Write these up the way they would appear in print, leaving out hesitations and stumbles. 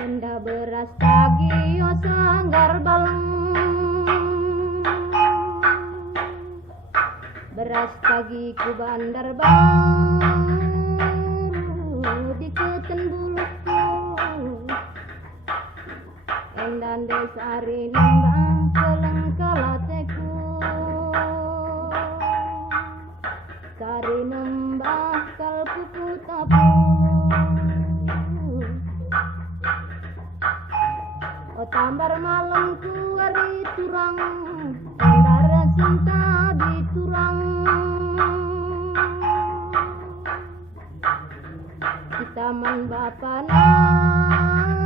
Enda beras tagio sanggar baleng, beras tagi ku bandar baru diketen buluku, endan desari nembang keleng kalateku, sari nembah kalpuku tapu. O tambar malamku hari turang, andara cinta di turang. Di taman bapa nade,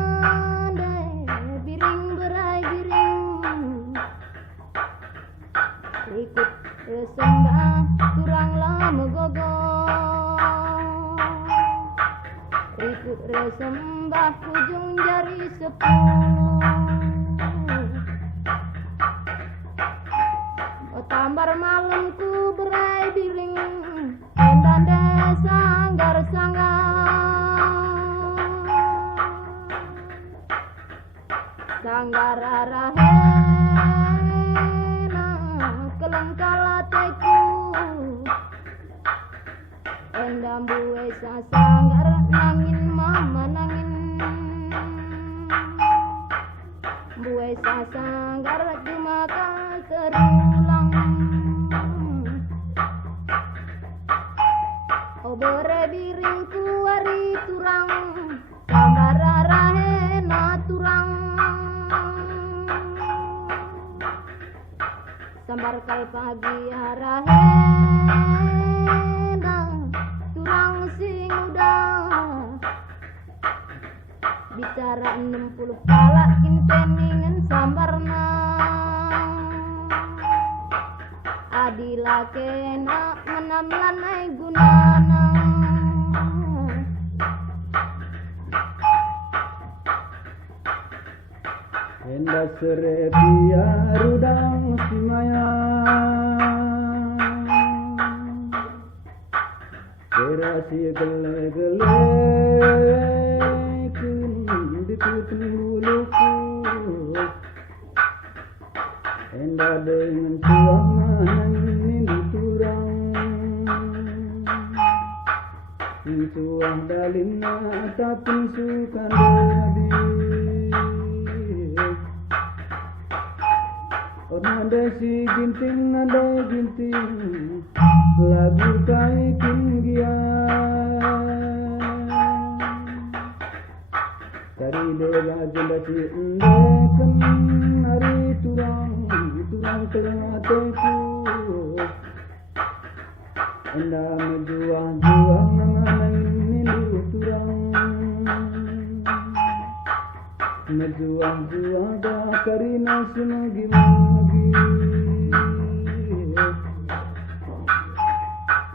biring berai biring. Ikut resembah turang lama gogong. Ikut resembah ujung jari sepuluh. O tambar malamku berai biring, endan desa sanggar arahena keleng kalateku, endam buwe sanggar nangin mama nangin, buwe sanggar dimaka terulang. O bere biringku hari turang, sambar arahena turang. Sambar kal pagi arahena turang sing udah. Bicara 60 pala kinteningen sambarna, adila kena menam lanai gunana. Enda serepia rudang simaya, kerasi gele-gele di putih buluku. Enda dengan suangan ini turang, suang dalina tapi sukan dadi. Ada si ginting, ada ginting, lagu kai tinggian. Kari dela jenda si endekan hari turang terateku. Enda menjuang nama ini turang. Menjuang dah karina semagi-magi.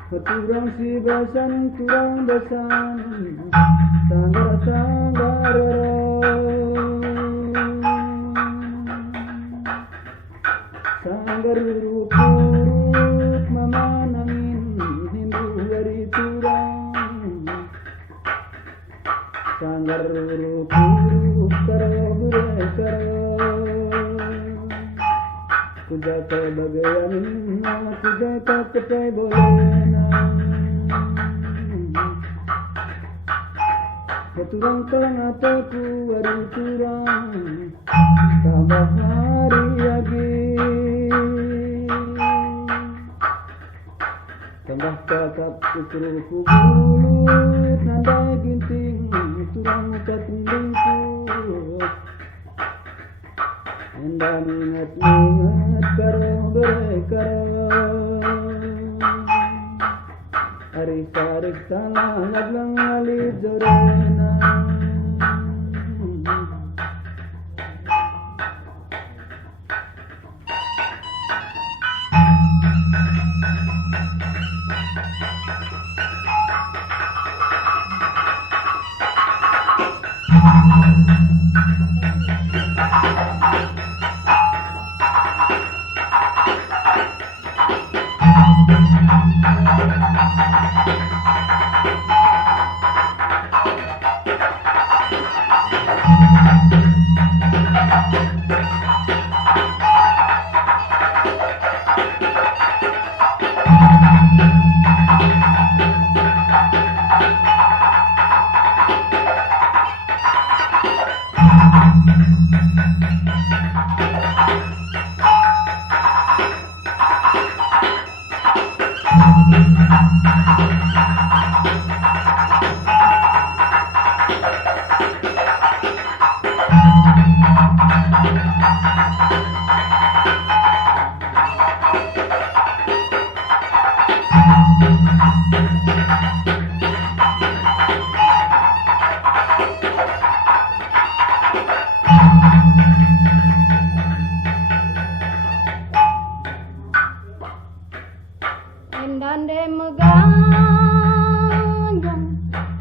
Turang si basan, turang basan, sanggar rup mama nangin hindu hari turang. Sanggar rup karo bure karo, kujata bagaimana kujata ketai bolena. Turang kelang ataku aduh turang tambah hari lagi tambah kakap kukuruku bulut nandai ginting turang muka tendingku endam ingat karo berekaro Arik tarik tanah ngablang alip jorena Endande meganjang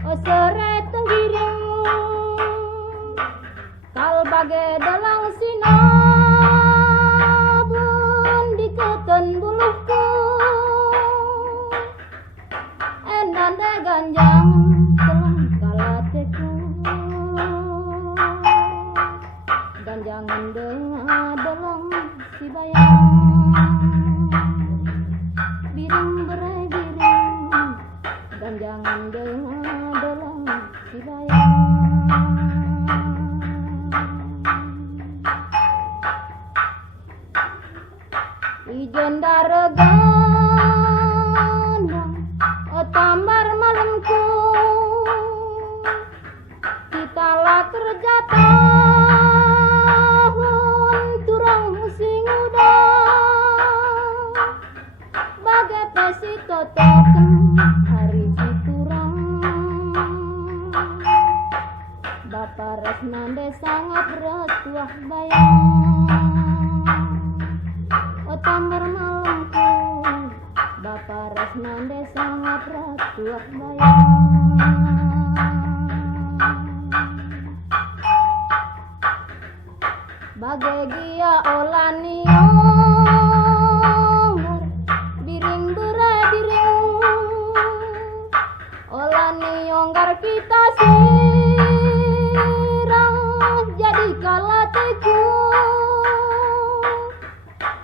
osere tenggiring kal bage dalang sinabun diketen buluku endande ganjang telang kalateku ganjangan dengar dalang si bayang biring berai biring dan jangan dengar dalam si bayang ijen daregandang otamar malamku kita lah kerja tahun turang sing udang bagai pesi totoken hari siturang Bapak Resnande sangat retuah bayang otambar malamku Bapak Resnande sangat retuah bayang bagai gia olanio biring berai biring olani yonggar kita sirang jadi kalateku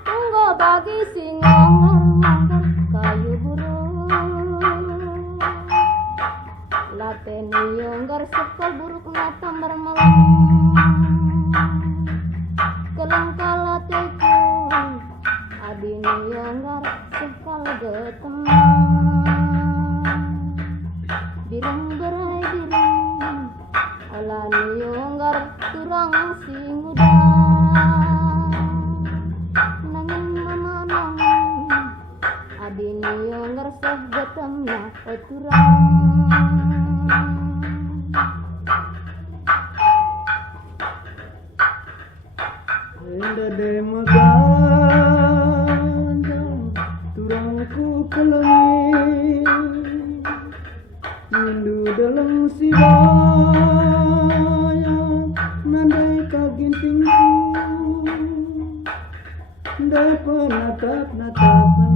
tunggu bagi singonggar kayu burung lateni yonggar sekal buruk natam bermalam kelang kalateku adini yonggar sekal getem biring berai biring olani yonggar turang sing udang nangin mama nangin adini yonggar seh getemnya turang Enda de meganjang turangku kelengi Mindu dalam si bayang nandai kagintingku Dai penatap-natapan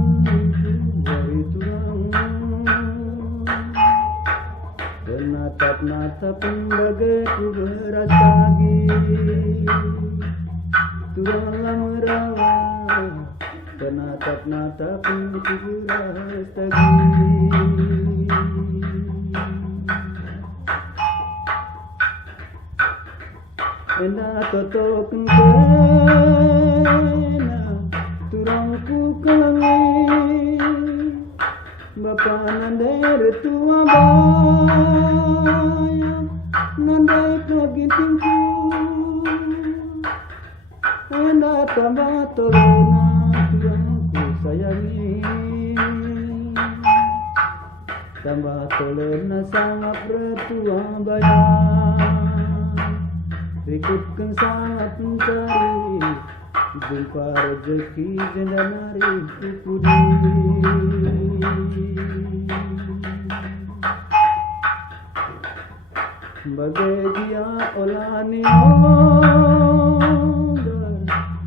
wai turang Penatap-natapan bagai ku berasagi Turanglah merawat penatap-natapan ku berasagi enda totoken kena turangku kelangi bapa nandai tua bayam nandai kegintingku enda tambah tolona turangku sayangi tambah tolona sangat retua bayam ikutkan sangat mencari jumpa rezeki janda nari kupudi bagai dia olani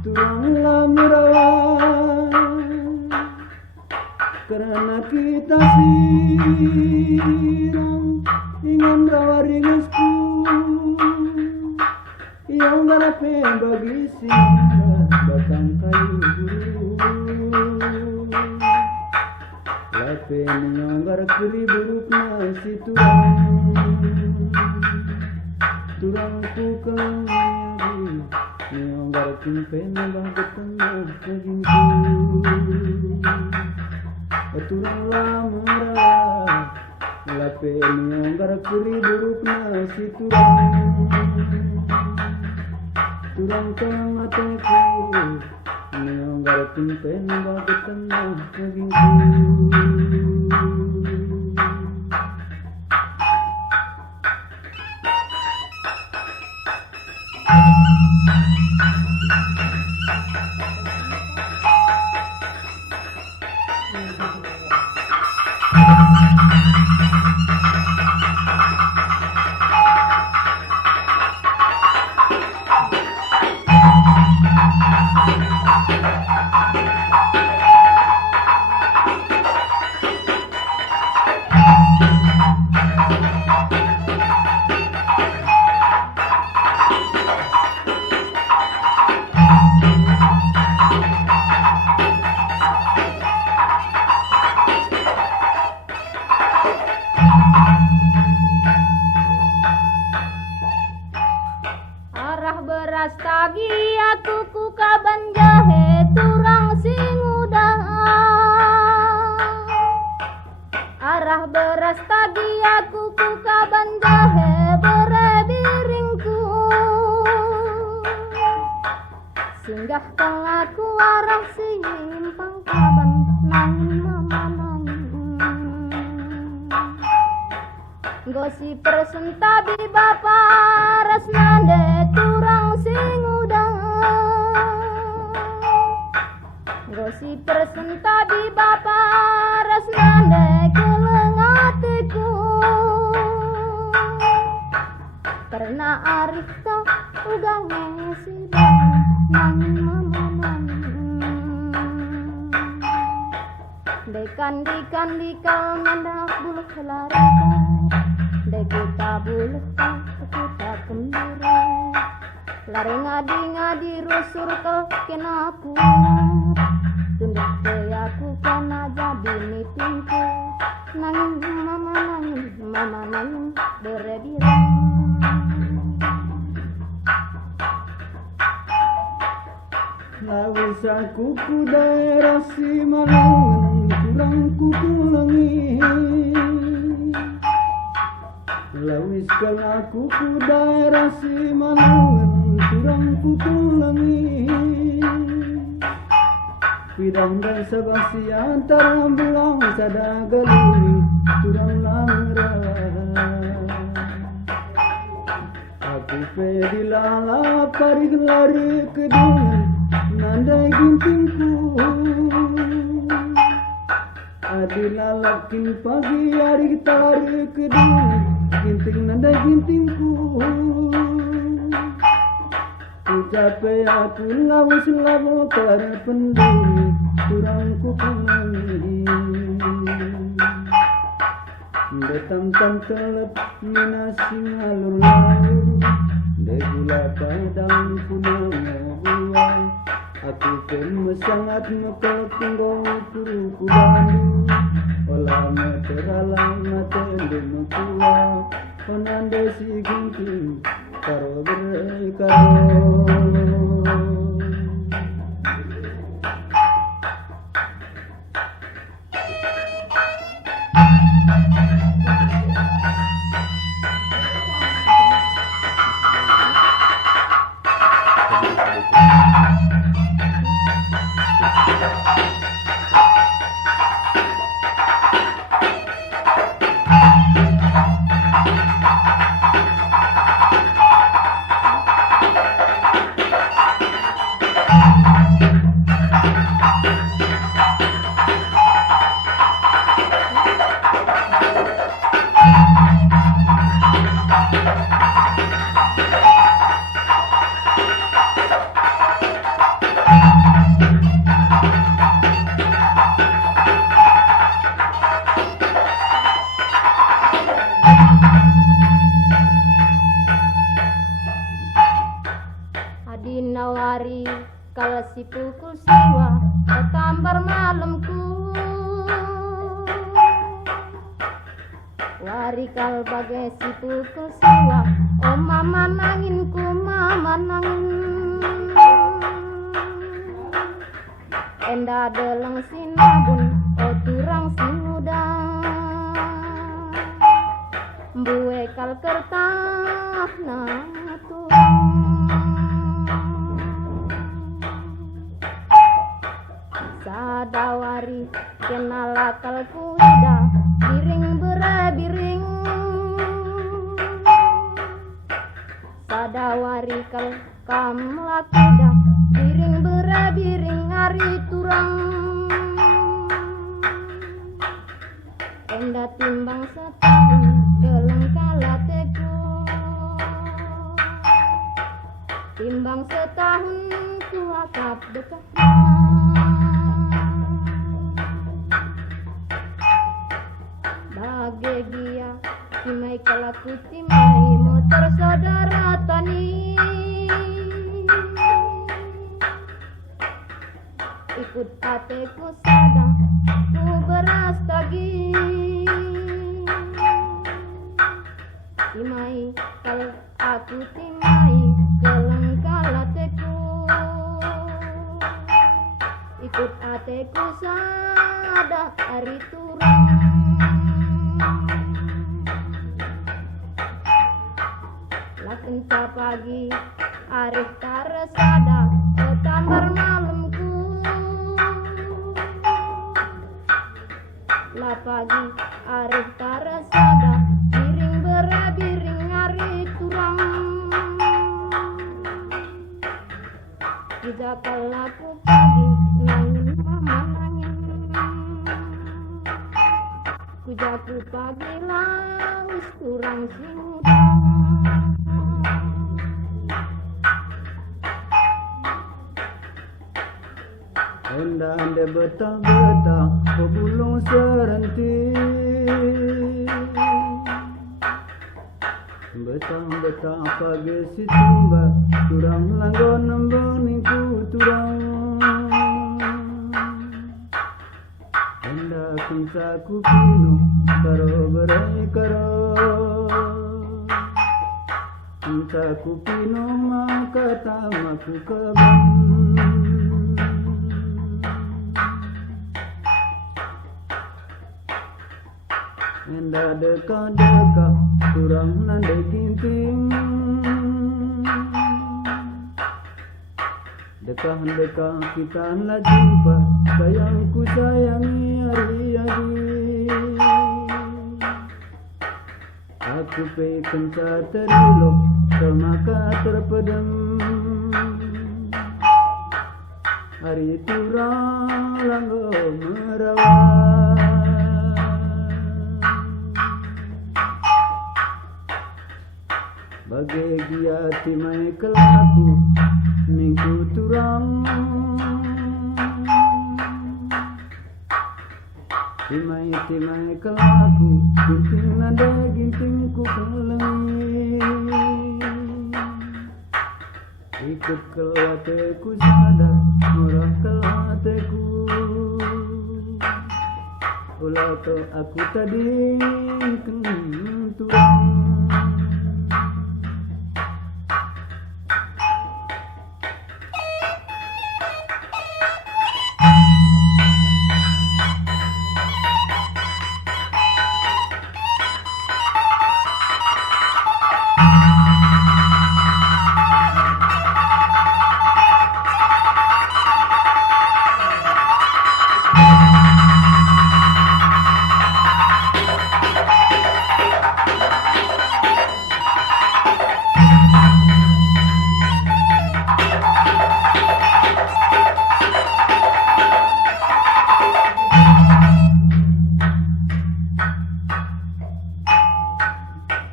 turanglah merawat karena kita siram ingin rawat ringasku yang garape bagi singa batang kayu buru lape menyanggar keri buruk nasi turangku kelangi menyanggar kimpen bagi tengah kagingku turanglah merawat lape menyanggar keri buruk nasi turang tengah mataku menyanggar kimpen bagi tengah kagingku beras tagi aku ku kaban jahe turang si muda arah beras tagi aku ku kaban jahe berebiringku singgah kang aku arah simpang kaban nangin mama nangin gosi persentabi bapa resnande turang sing udang gosi persentabi bapa resnande kelengatiku pernah arifta ugange sidang nangin mama nangin dekan mendak buluh larikan kita buluh kita kembali lari ngadi rusur ke kena pulang tunduk ke aku karena jadi mitingku nangin mama nangin berebirang lawis aku ku daerah si malang kurang ku kulangi lawis kang aku ku daerah si malang kurang ku kulangi pidang dan sabasi antara belang sadagali kurang langgerak aku pedilala parik lari ke dunia nandai gintingku adilalakin pagi hari tarik ke dunia ginting nandai gintingku ku capek aku lawis lawo karena penduli kurang ku kangen detam telep minasi ngalur laur degula padang punang buah aku pun sangat mekal tunggong kuru kubandu olah materalang matendeng kuah onande si ginting karo berai karo. Adinawari kalau si pukul siwa kambar malamku wari kal bagai si pukul siwa oh mama nanginku mama nangin enda deleng sinabun oh turang sinudang buwe kal kertah na turang sadawari kenal akal kuda biring berabiring sadawari kal kamla kuda biring berabiring hari turang enda timbang setahun keleng kalateku timbang setahun ku akap dekat bahagia timai kalaku timai motor saudara tani ikut ateku sada ku beras tagi timai kalau aku timai keleng kalateku ikut ateku sada hari turang kenca pagi arif taresada kamar malamku la pagi arif taresada biring berabiring hari turang juga kalaku pagi nangin mama nangin kujaku pagi laus turang sinudang enda ande betah-betah pebulung serenti betah-betah pagi si tumba turang langgon nemboningku turang enda kuncaku pinu karo berai karo kuncaku pinu maka tamaku kebang enda deka-deka kurang nande ginting deka-deka kita la jumpa sayangku sayangi hari-hari aku pengen terilo semaka terpedam hari turang langgo merawat bahagia timai kelaku minggu turang timai kelaku ginting nada gintingku kelengi ikut kelateku sadar murah kelateku ulah to aku tadi turang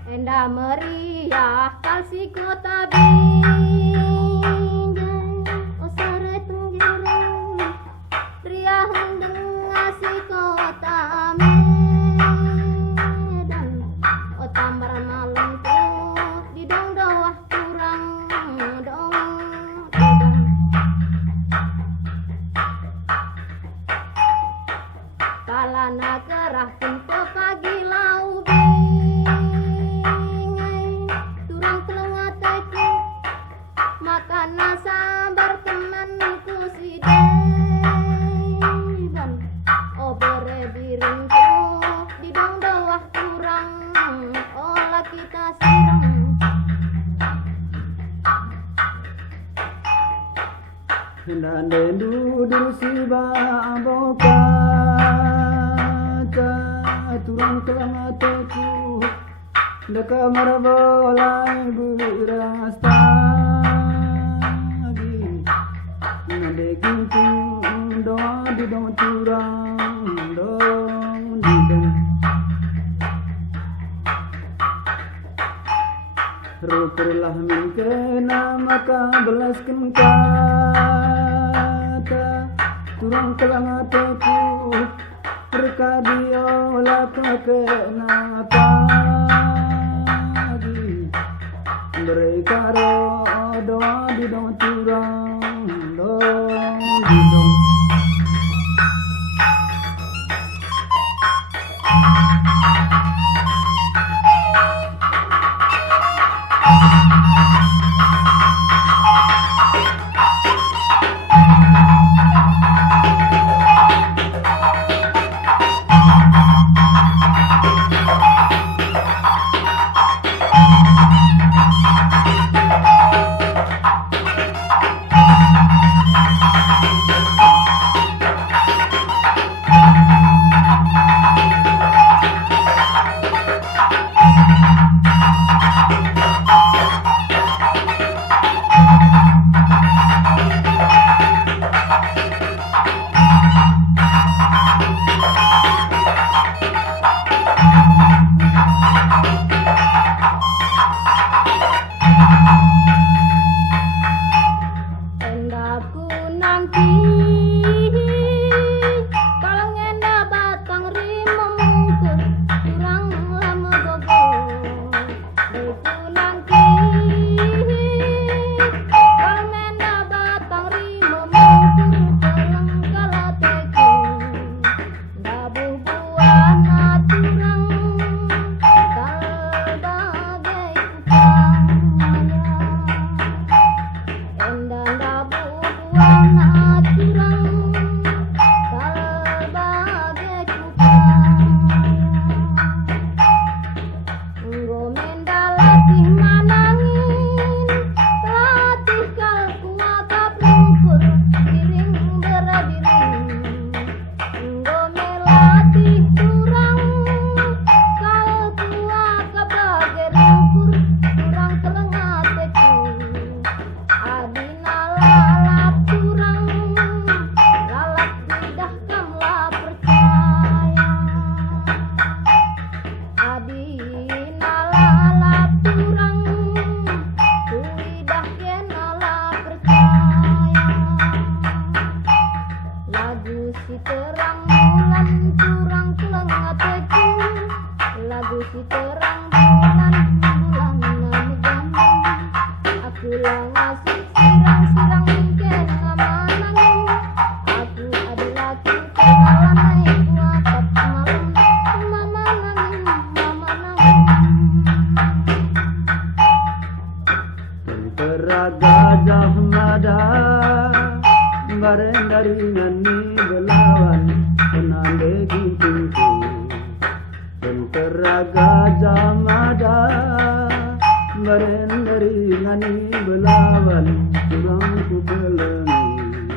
Endah meriah kalsi kota Binjai, oh sore tenggirang riah dengasi kota Medan, oh tambaran malam tuh di dong doah kurang dong dong. Kalana kerah pintu pagi lau makan sabar temanku si Dewan, oh bere biringku di dong doah kurang, olah kita sirang. Dan duduk si baboka turang kelang teku da kamar bolai berasta nade ginting doa di dong turang dong di dong ruperlah mingkena maka belaskan kata turang kelang teku rekadio lah kenapa mereka doa di dong turang dong di dong. Gajah Mada bareng dari nani belawan penande gintingku tentera Gajah Mada baren dari ngani belawan kurang ku kelengi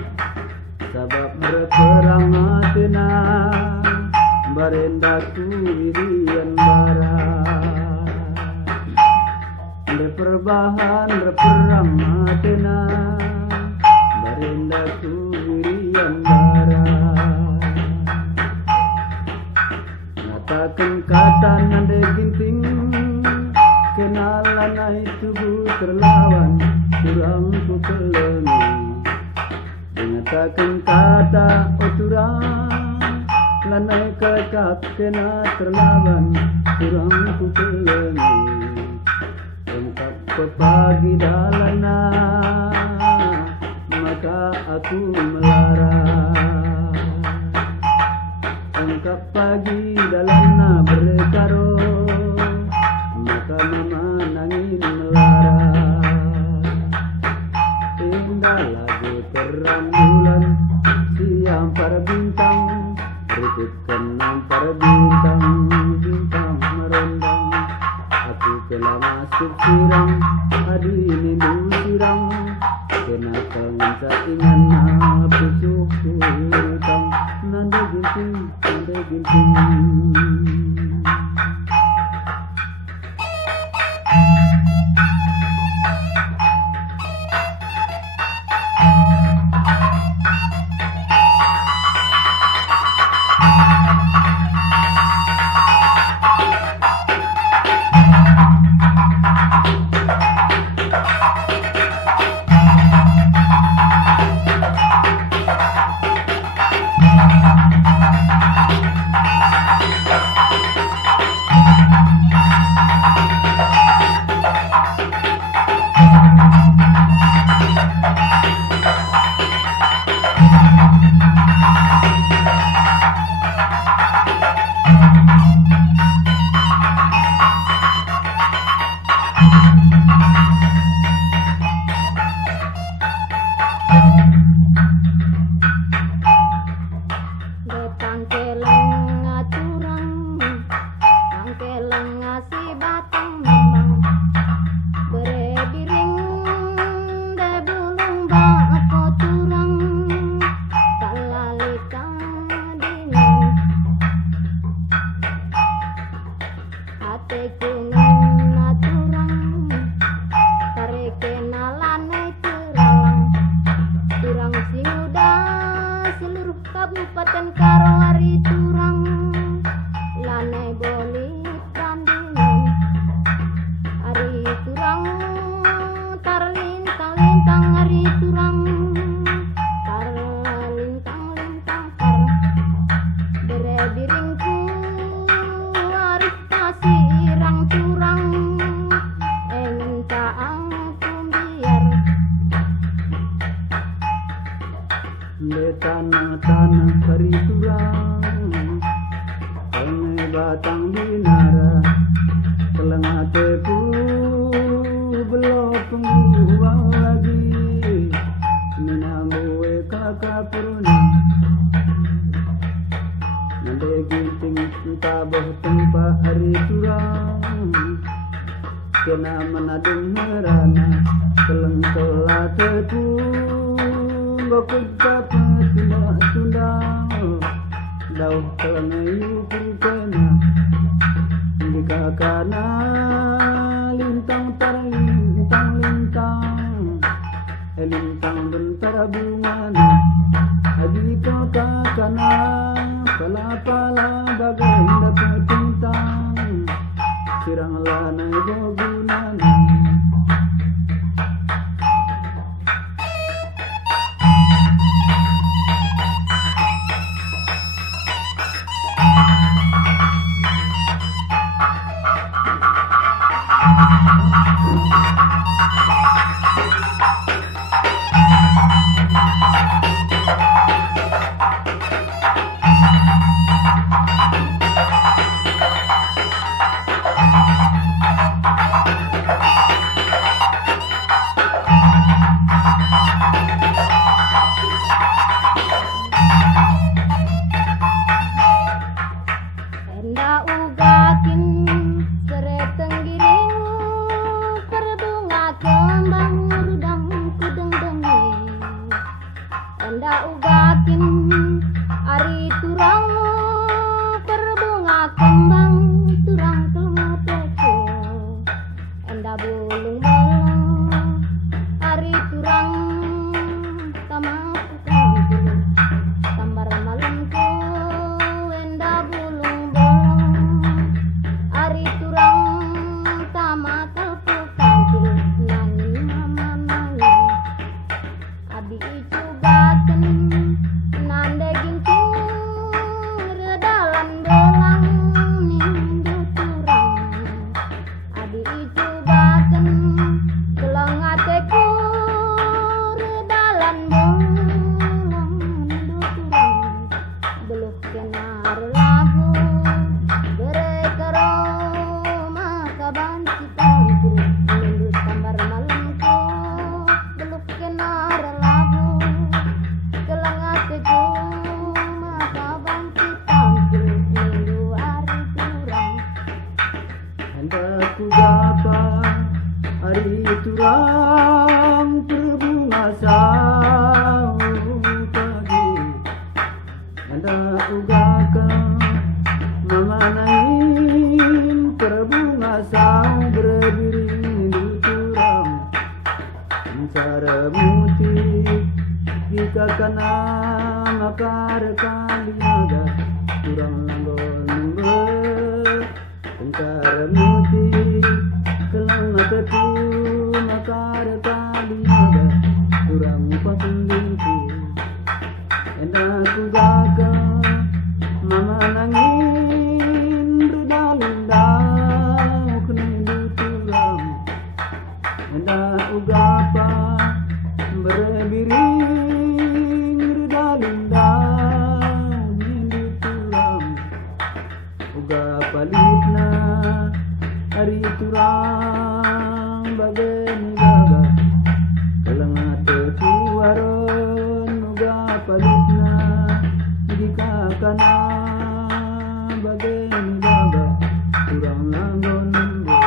sabab berperang atena barenda ku wirian bara berperbahan berperang atena barenda ku wirian bara ngatakan kata nande ginting kenalan ai tubuh terlawan kurang ku kelengi mengatakan kata oturang lanai kekak kena terlawan kurang ku kelengi engkap pepagi dalana maka aku melarang engkap pagi dalana berkaro maka mama nangin melarang indah lagu terang bulan siang para bintang ribut kenang para bintang bintang merendang aku telah masuk sirang hadi minum sirang kena pengensa ingan aku suhutang nanda ginting nanda ginting. Kabupaten karo hari curang lanai boli tandingan hari curang tarlintang lintang hari curang tarlintang lintang tar berebiringku haris tasirang curang engin taang kumbiar le tanah-tanah hari turang kene batang binara telengah tepu belok penguang lagi minamue kakak puruna nande ginting tabah tempat hari turang kena menadung merana teleng telah tepu bakut dapat tunda dauh telengayu pukena di kakana lintang tarlintang lintang lintang bentar bungana adi kakana pala-pala bagai dapat tintang sirang lanai bogunana. enda ugatin ari turang berbunga kembang turang kelmateko enda bulung bolong ari turang tamaku kampung sambar malamku enda bulung bolong ari turang tamaku kampung nangin mama nangin abi icugaken nande gintung redalan belang nindu turang abi icugaken gelang ateku redalan belang nindu turang beluh kenar lagu bere karo maka banci tampil nindu sambar malamku beluh kenar lagu gelang ateku maka banci tampil nindu ari turang Hendaku gapa hari turang berbunga saung pagi. Hendaku gaka mama nangin berbunga saung berbiring di turang. Mencari muti jika kana makar kaliaga turang langgon nunggu. Mencari muti kelang ateku makar kaliaga turang patundingku. Endaku gaka mama nangin redalindau kenindu turang. Endaku gapa berbiring redalindau nindu turang. Uga palitna hari turang bagai gaga kelang ateku aron uga palitna jika kana bagai gaga turang langgon nunggu.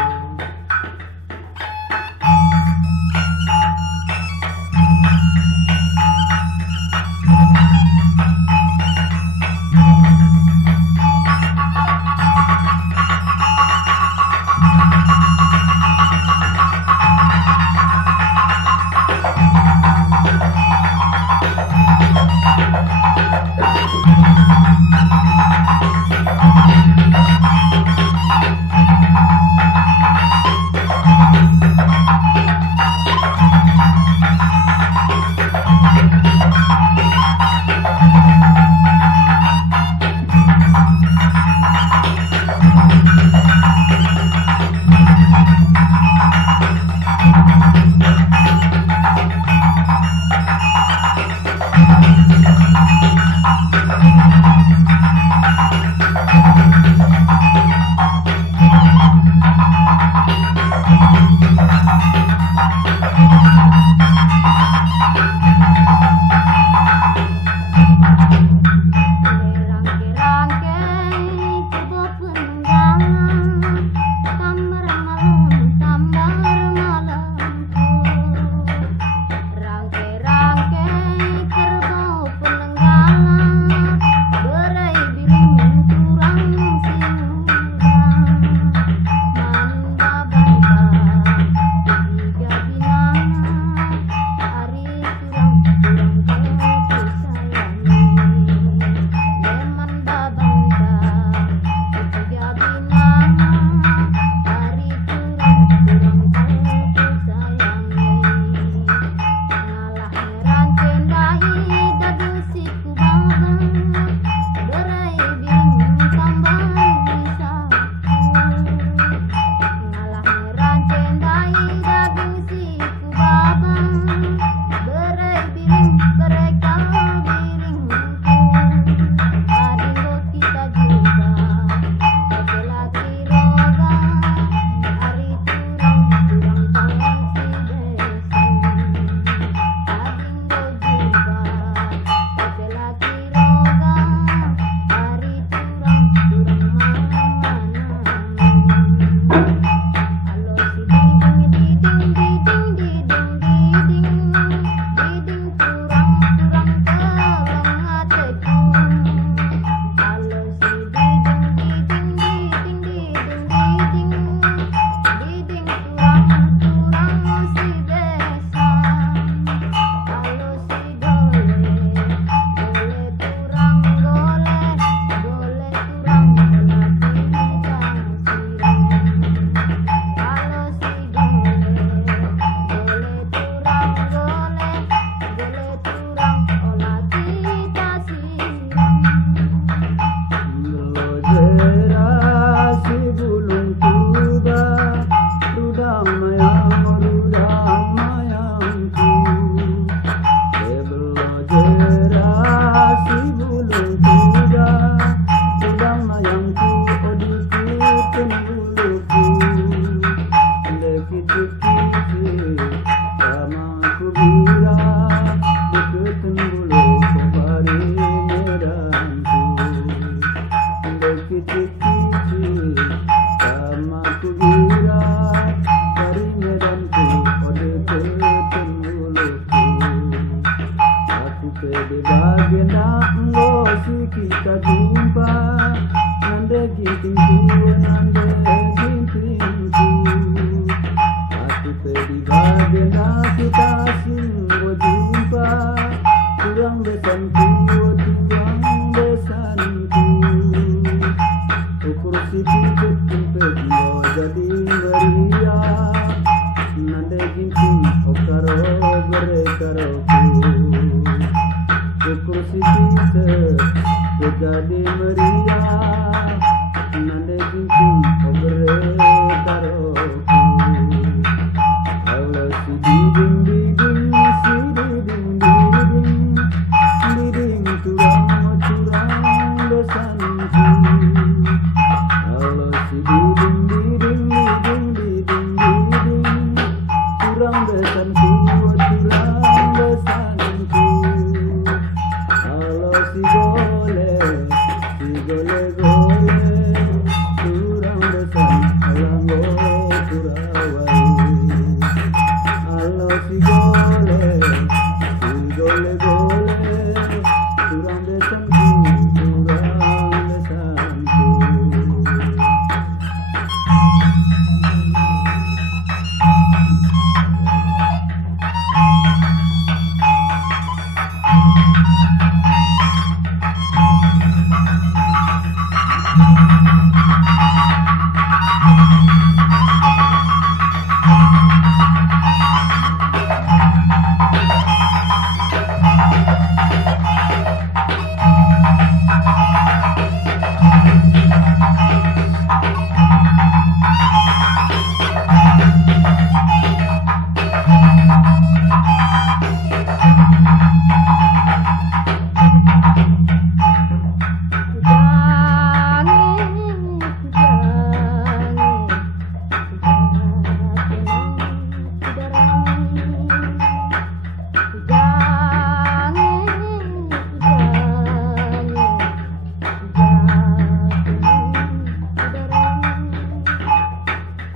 kita singgo jumpa, kurang besanku, kurang besanku. Ukur siti ketimpet mo jadi meriah, nande ginting okaro berekaroku. Ukur siti jadi meriah, nande ginting berekaroku. Allah si diding diding, si diding diding, diding turang besanku. Allah si diding diding diding diding diding, turang besanku, turang besanku. Allah si gole gole, turang besan alanggo turawai. Allah si gole gole, turang besanku, turang besanku.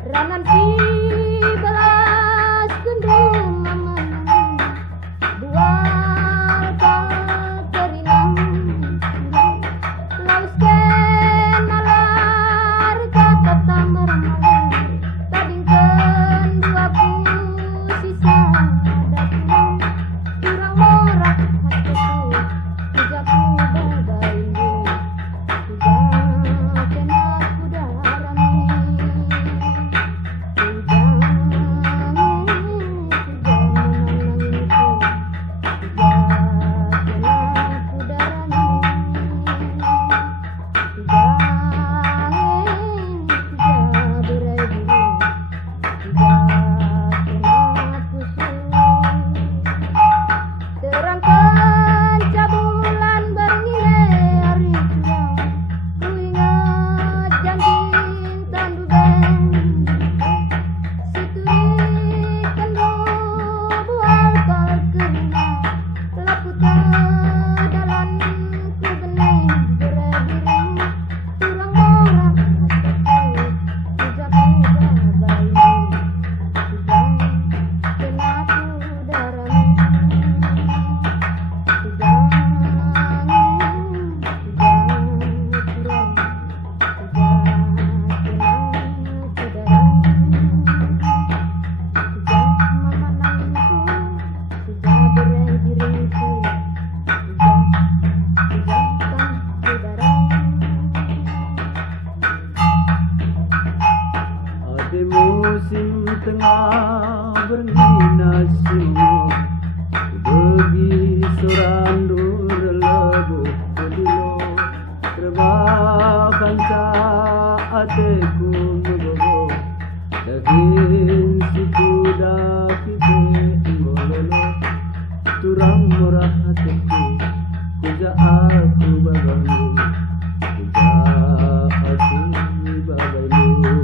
Ranan si belas gendung maman, buah kerinang, laus ken malar kata tamar malar, tadingkeun dua sisa dakurang, kurang morak hatiku, pujaku babaindu, puja kena kuda rami. Terangkan cabulan bernilai ribuan, ku ingat janji tandu ben, situi kendung bual kal kerina, laku dalan ku bening berebiring, turang morak hatiku, pujaku babayu, puja kena kuda rami. Ade musim tengah bernasib, bagi sorandur lagu kedilo, terbakan saateku megogo, daging si kuda kite ngololo, turang murah hatiku, puja aku babalu, puja aku babalu.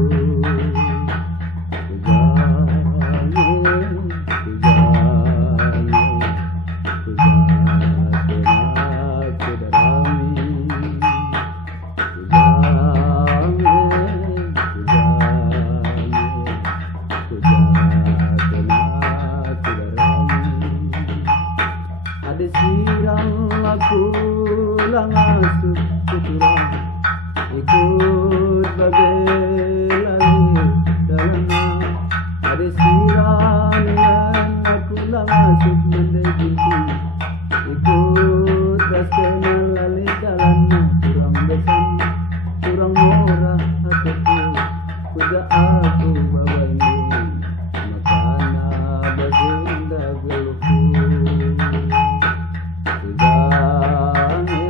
Ada sirang aku langasut kuturang, ikut bagai lali dalam. Ada sirang aku masuk mendai ginting ikut rastenan lali dalanna kurang besan kurang murah hatiku kuda aku bawa ini makana baginda geluku kudane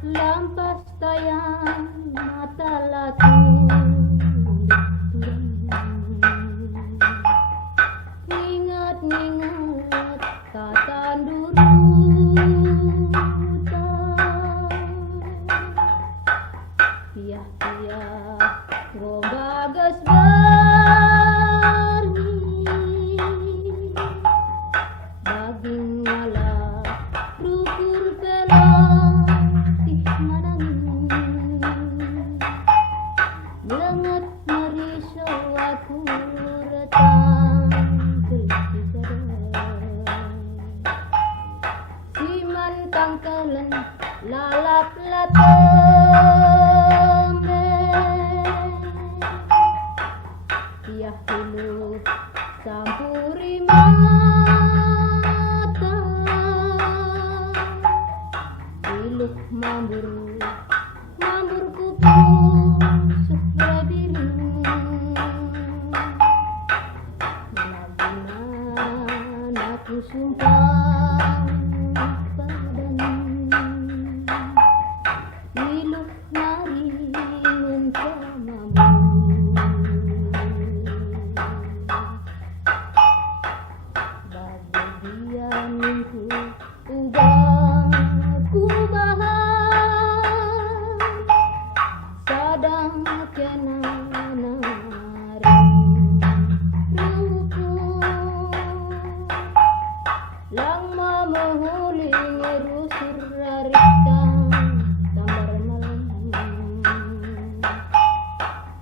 Lampas tayang mata latu ingat-ingat tatan piah-piah gombagas barni daging nyala rukur pelang Lengat mariso aku retang Siman tangkalan lalap latembe Tiah hulu sampuri mata Iluk mamburu kupu aku sumpah padamu hidup mari bersamamu bagi dia minggu ubah ku bahas sadang kenana Lama mehuling rusur raritan tambar malam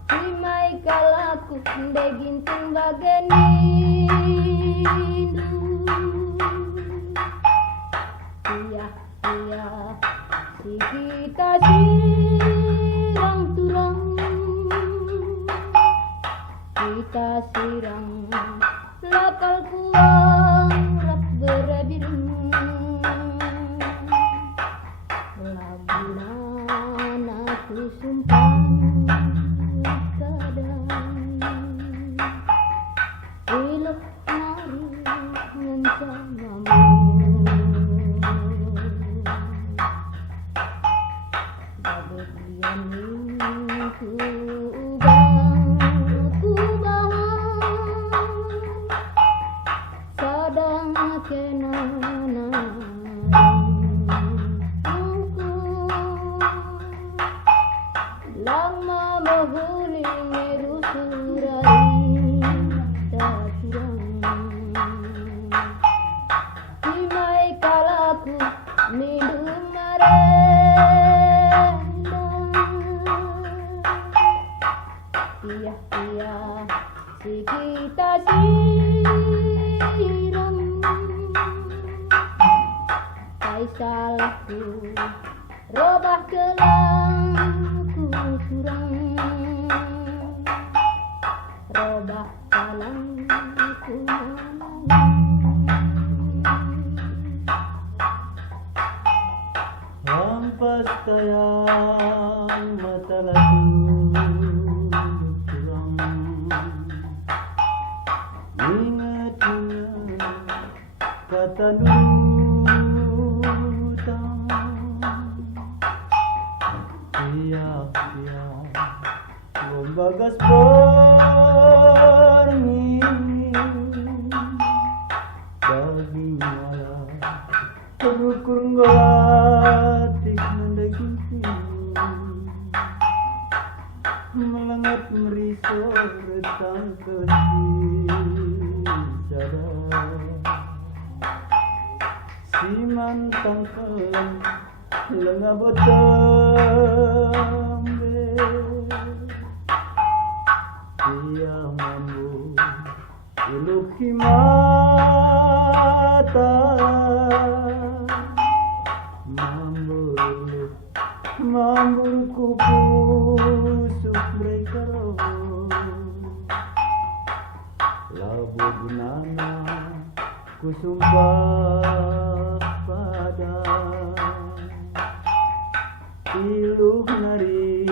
Himai kalaku degintung bagenindu Iya si kita sirang turang Kita sirang lakal kuang berebirung labunan aku sumpah kadang ilok mari bersamamu bagian minggu ku sadang kenana lama mehuling rusurai dakurang himai kalaku minum merendang iya si kita siram salahku robah gelangku kurang robah salahku Hampas tayang mata laku kurang ingat kata nutang tiap-tiap membagas perngin daging malam terukur ngolatik mendaging melengat merisau retang kesih sadar si mantang kelam lengah botambe dia mambu iluki mata mambur kupu suk mereka labu gunana kusumpah pada iluh nari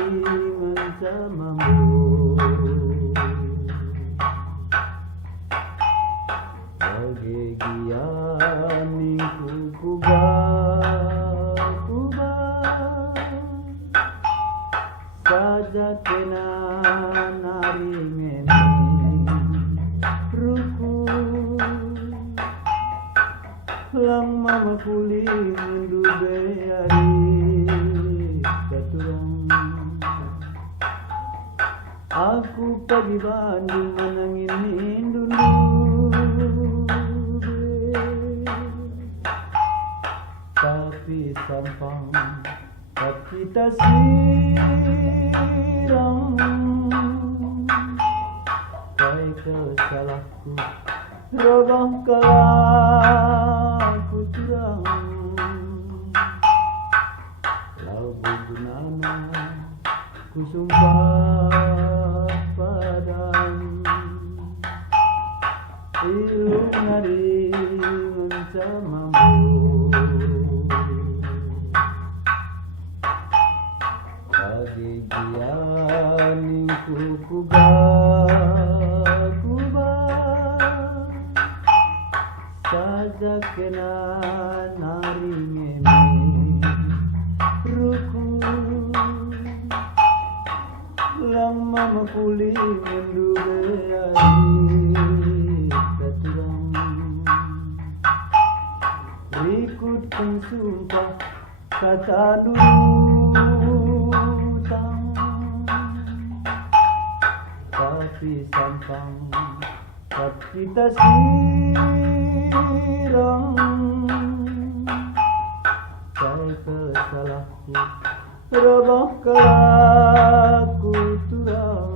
mencamamu bagian ningku kubah saja kena nari memang ruku lang mama kuli mundu beari katurang aku pagi Bandung menangin indundu tapi sampang tak kita siram kai kesalahku robah kalaku turang labu gunana kusumpah padam iluh nari mencamamu bagian ningku kubah saja kena nari memang ruku lama mekuli mundu beari katurang rikut sumpah kata nutang tapi sampang tak kita siram kai kesalahku robah kalaku turang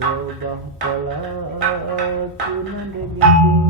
robah kalaku nandegiting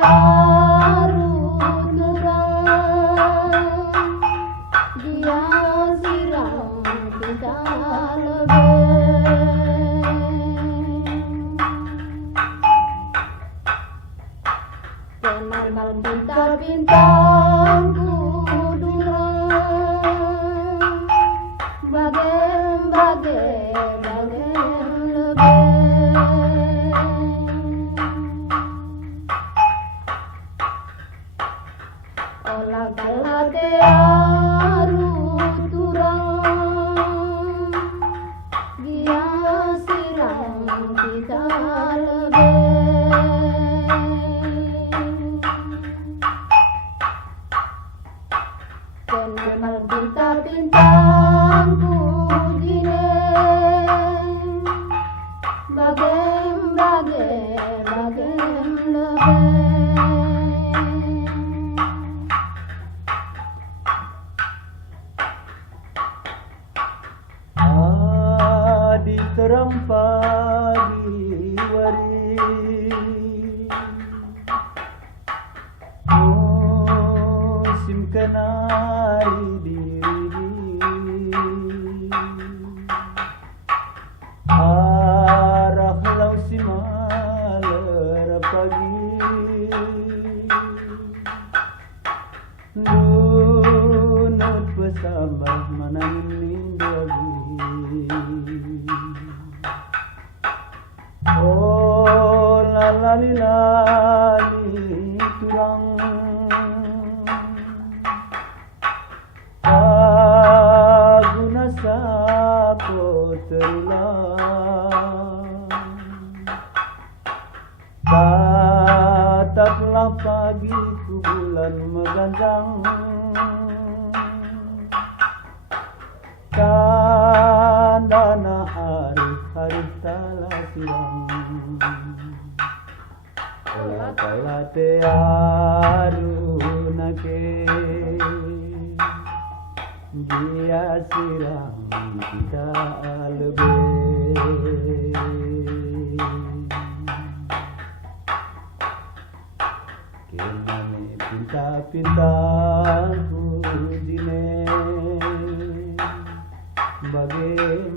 arut gerang dia siram kita kenal bintang-bintangku durang bagai olah galate arut durang dia siram kita kenal bintang-bintangku jineng bagai di terang pagi wari musim kenari diri arah lau simaler pagi dunut pesambah manangin lagi oh lalali turang aguna sapo terulang tataplah pagi ku bulan megandang tandana hari tala siang olah kalate arunake dia siram kita albe kenane pinta-pintaku jine bagai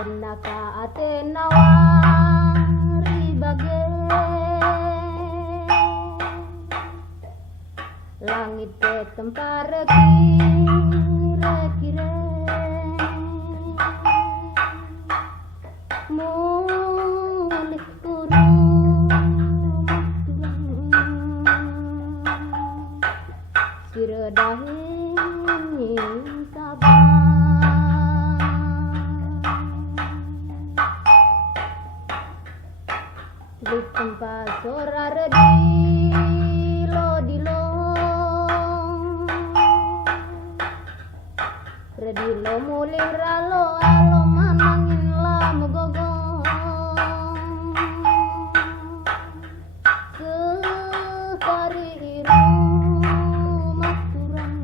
Benaka ate nawari bagai langit te tempare kira-kira mulih turun siredahin sabar di tempat sorare dilo redilo muling ralo alo manangin lamu gogong sekari rumah turang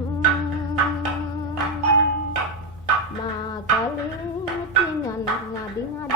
makali tingan ngadi-ngadi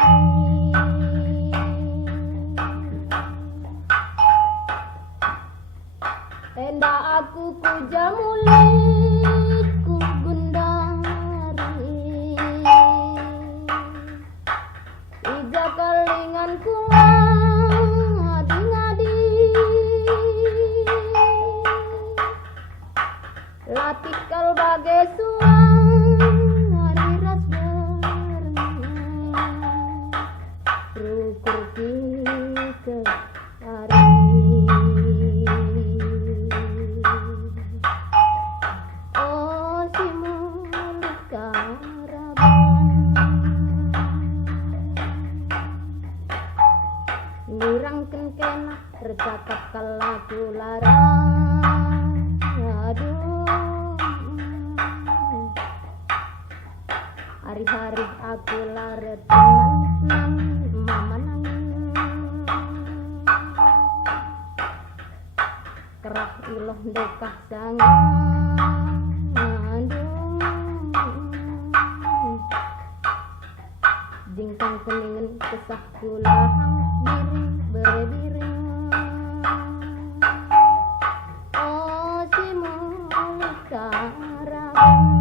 Latikal bagai suang hari ras berenang rukur kita hari oh si mulut karaban ngirangken kena tercatat kalaku larang aduh hari-hari aku laret nang mama nangin kerah iloh dekah sangang aduh jingkang kuningen kesah kulahang diri berbiring oh si mulut karaban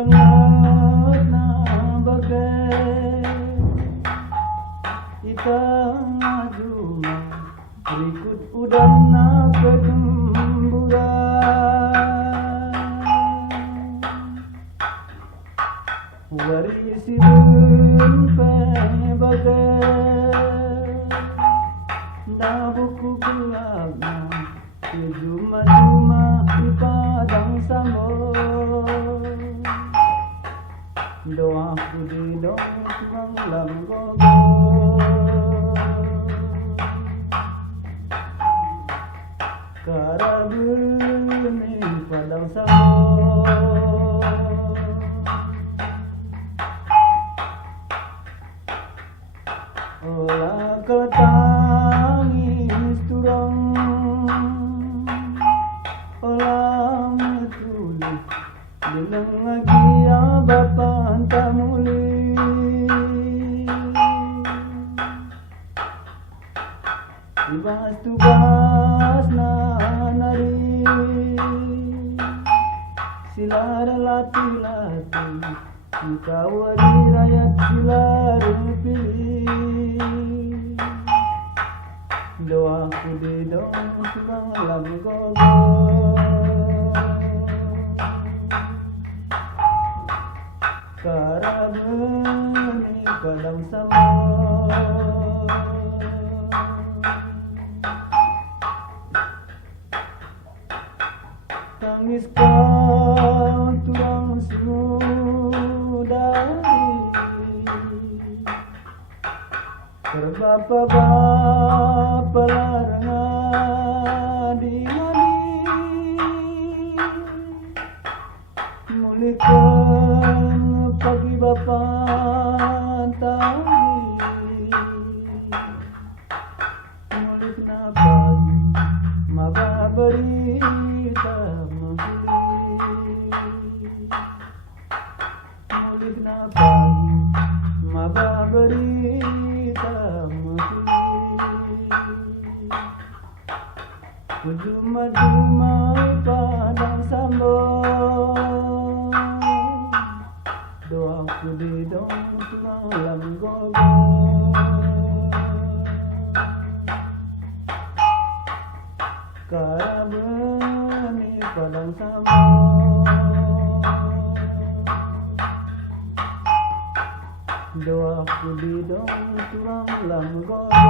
sekelengat na bagai itang aduna berikut udan na ketemburan warisi benpe bagai na buku gelapna Juma-juma di padang sambo doaku di dong manglang gogo karabuni padang sambo olah ketangis turang olah metulis jeneng lagi bapak tamuli ibas tugas na nari silar lati-lati kita wali rakyat silar pilih doaku di dong subang lagu gogo karabuni padang sambo tangis kau turang sudari terbapa-bapa larangan di mandi mulihkan pagi bapak tadi mulih kenapa maka berita mulih kenapa maka berita Juma-juma padang sambo doaku di dong malam gogo karabuni padang sambo doaku di dong malam gogo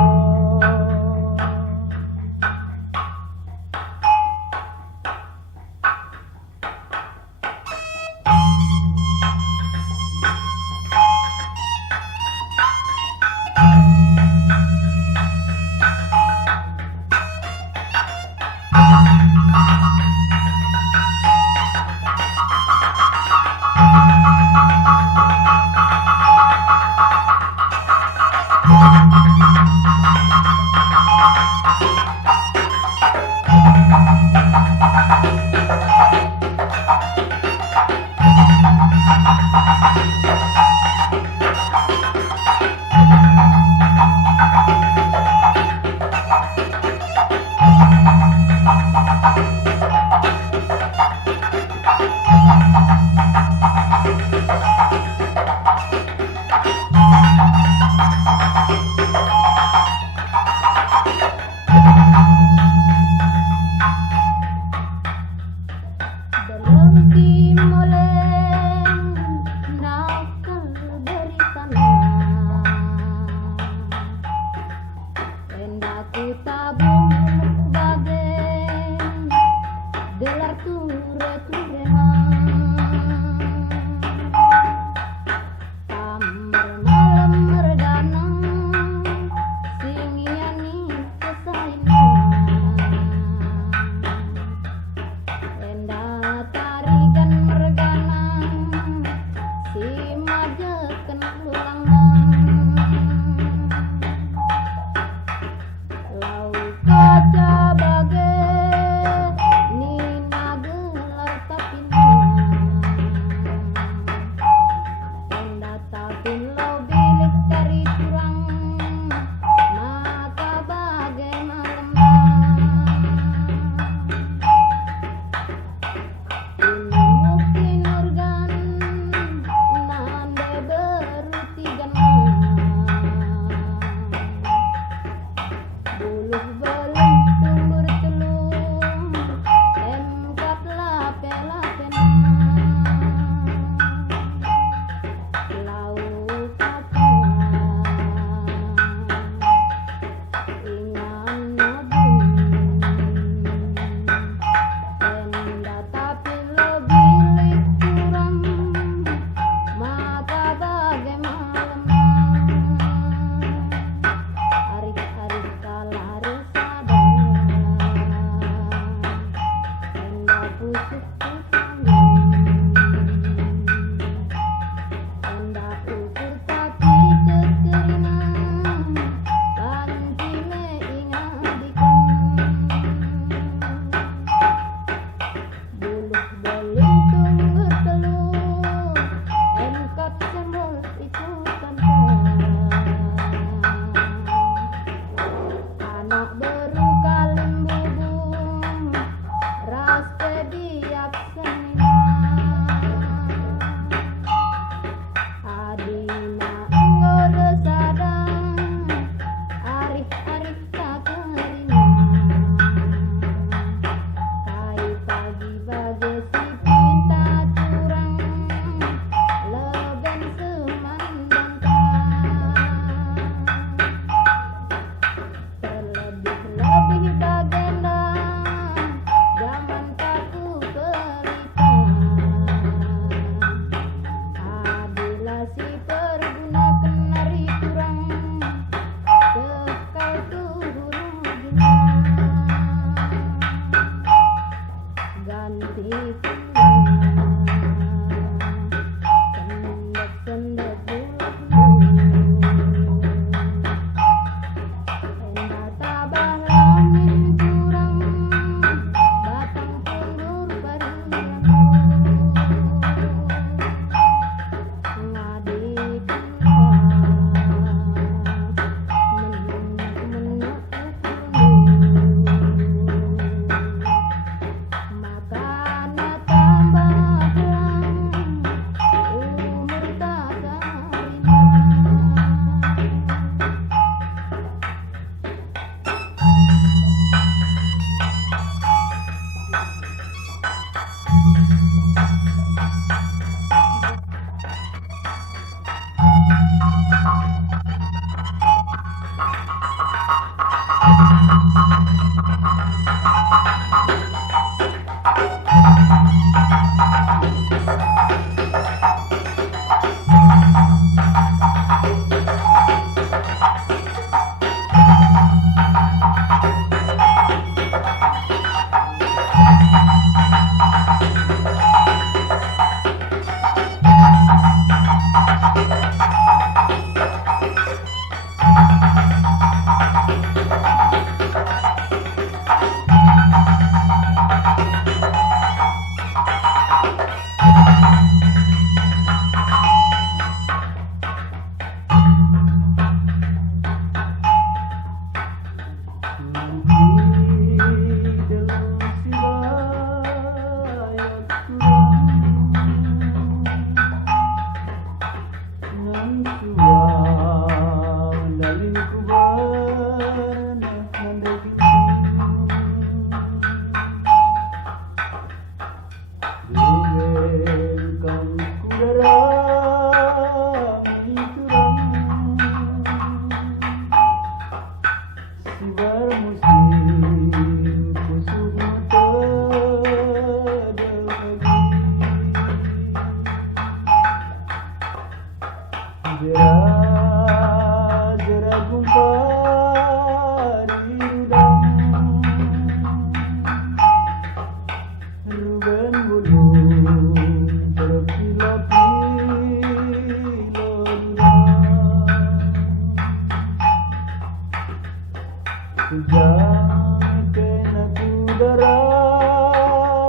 Hujan kena kudara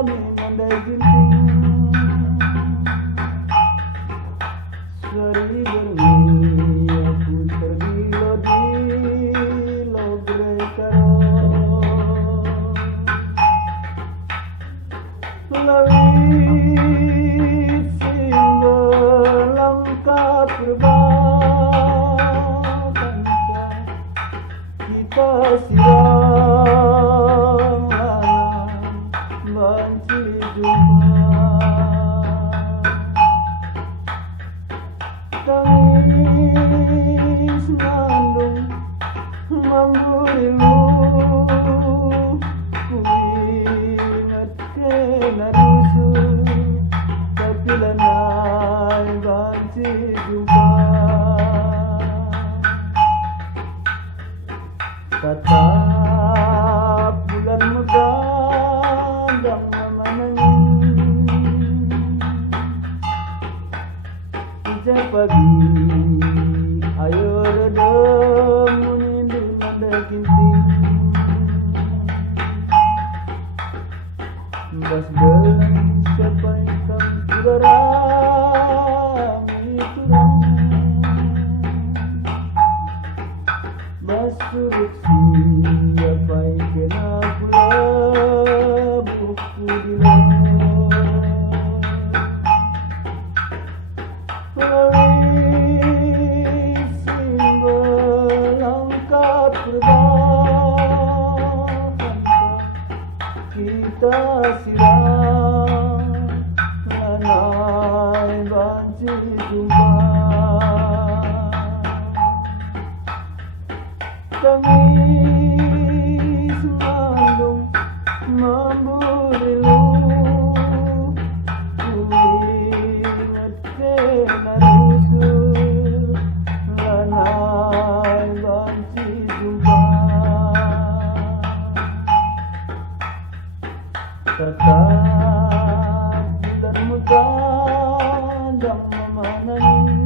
memandai ginting Suari bengi aku tergilo-gilo berkarong Lawit simbolangkat berbakankah kita siang lalang banci jumpa tangis ngandung memburilu ku ingat kena rusuh tapi lanai banci jumpa kata bulan megandang memanangin hujan pagi ayo redam menindu nanda kinting bas belang capai kam kurang kurang Basuruk siapa kena pula buku bilang Lawit simbolangkat berbakankah kita siram lanai banci jumpa tangis mengandung memburilu ku ingat kena rusuh lanai banci jumpa tetap bulan megandang memanangin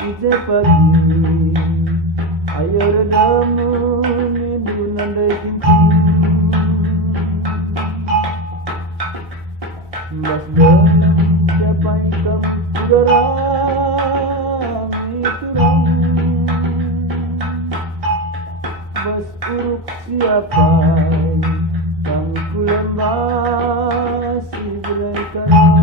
hujan pagi ayo redam menindu nandai ginting bas belang capai kam kurang kurang bas uruk siapa kang kulen masih berkarang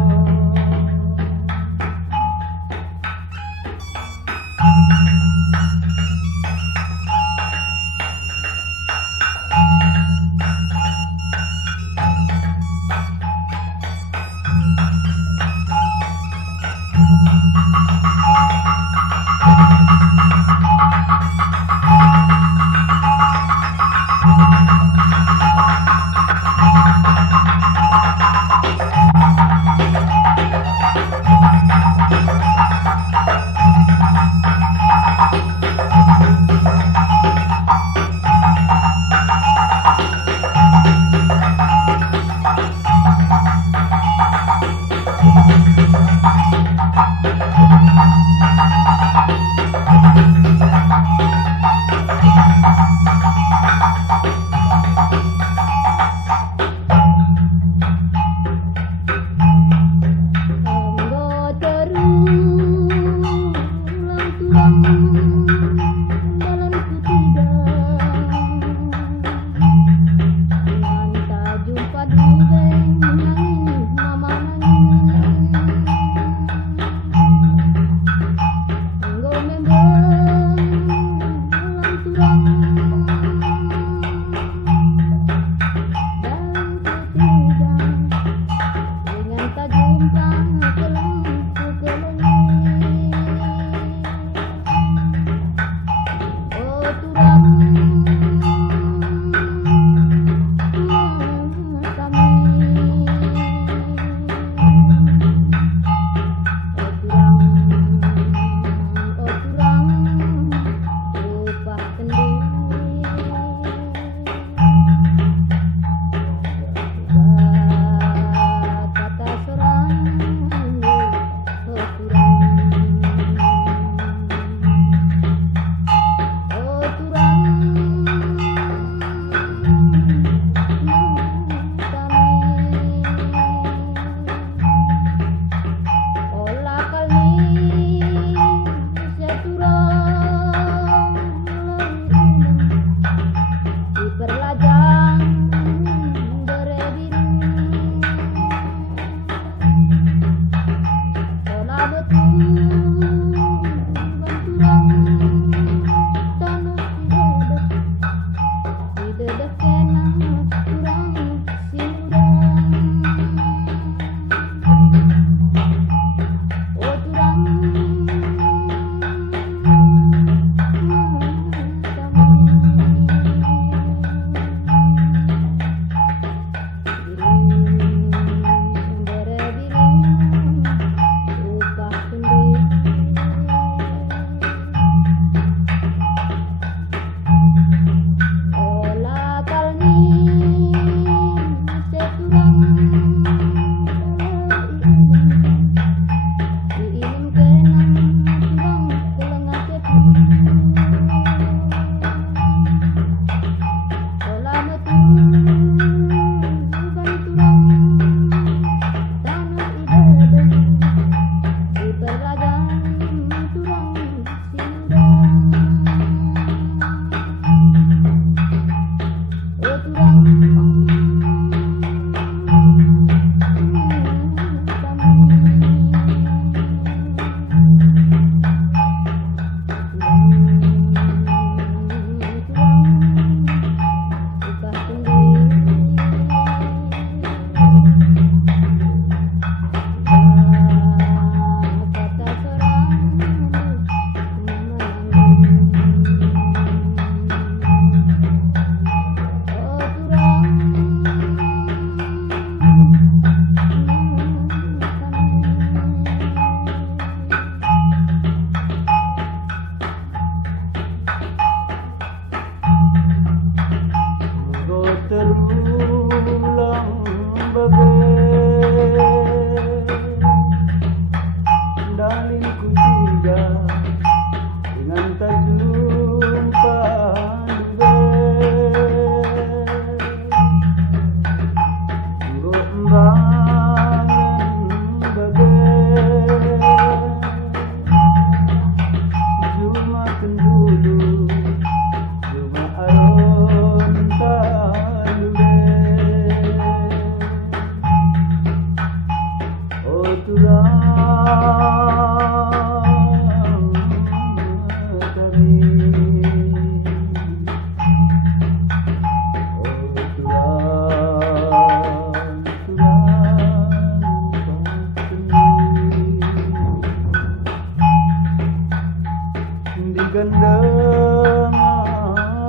gendeng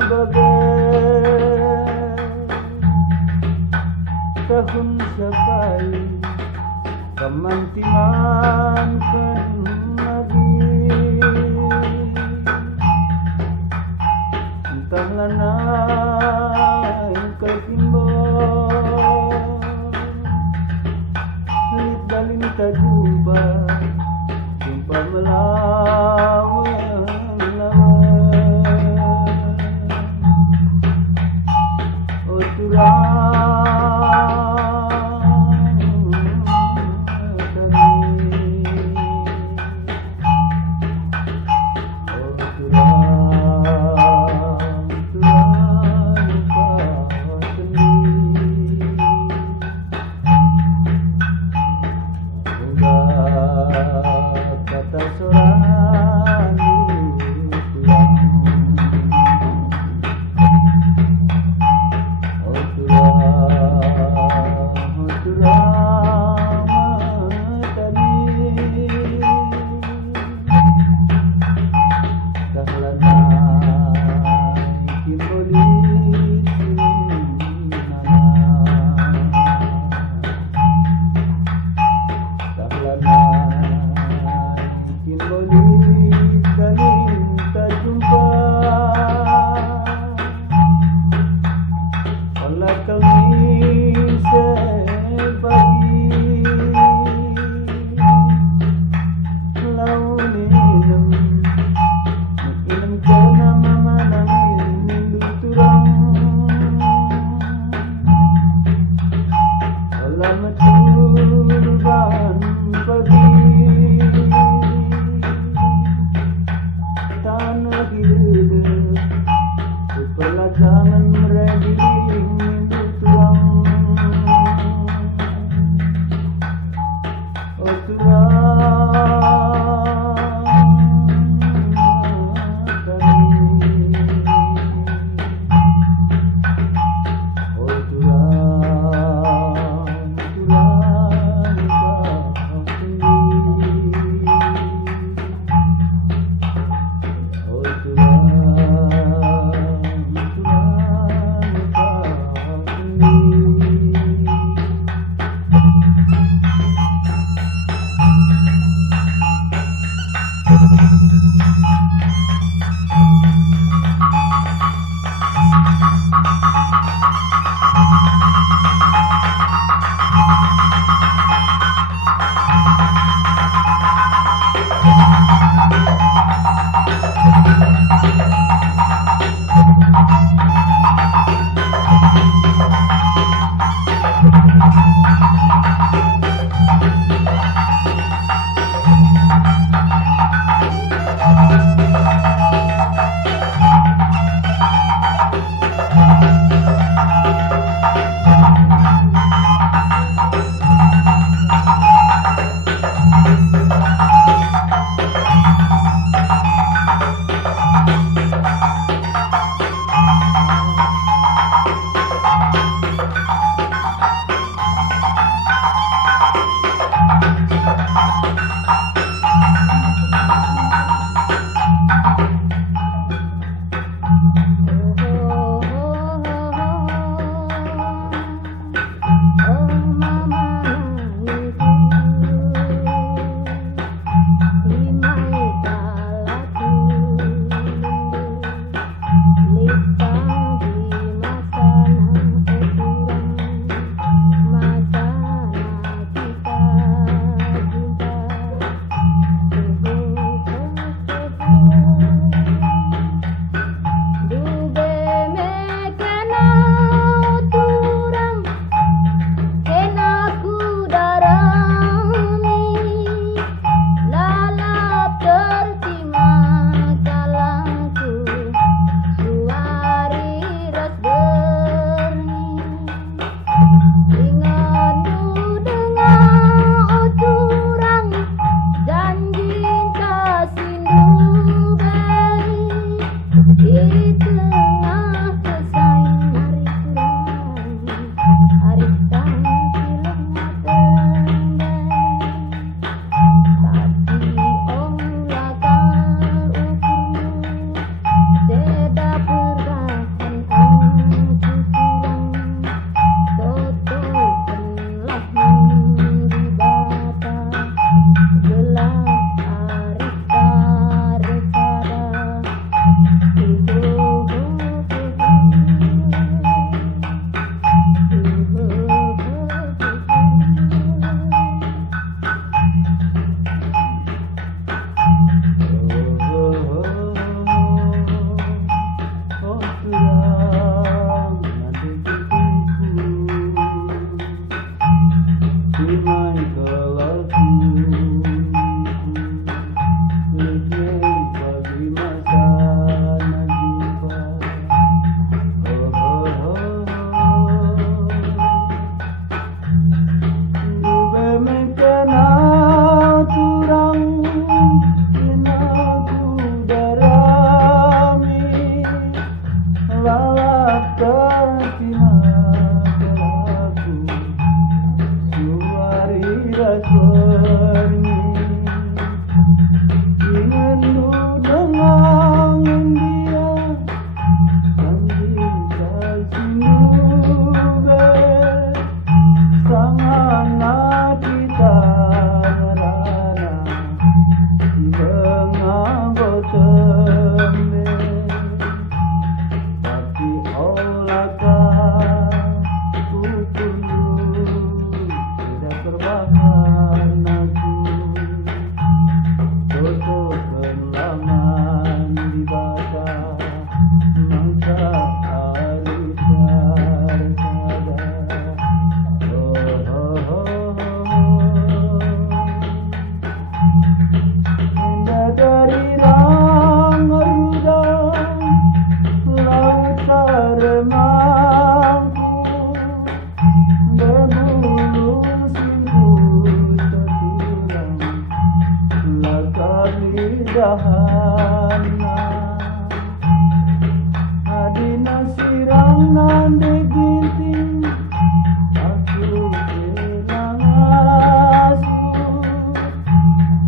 bagai tahun sapai kemantiman kan lagi entah lanai ketimbang lit dalin tak jumpa melawan kata seorang jangan merengking tuang oh tuang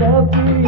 Tapi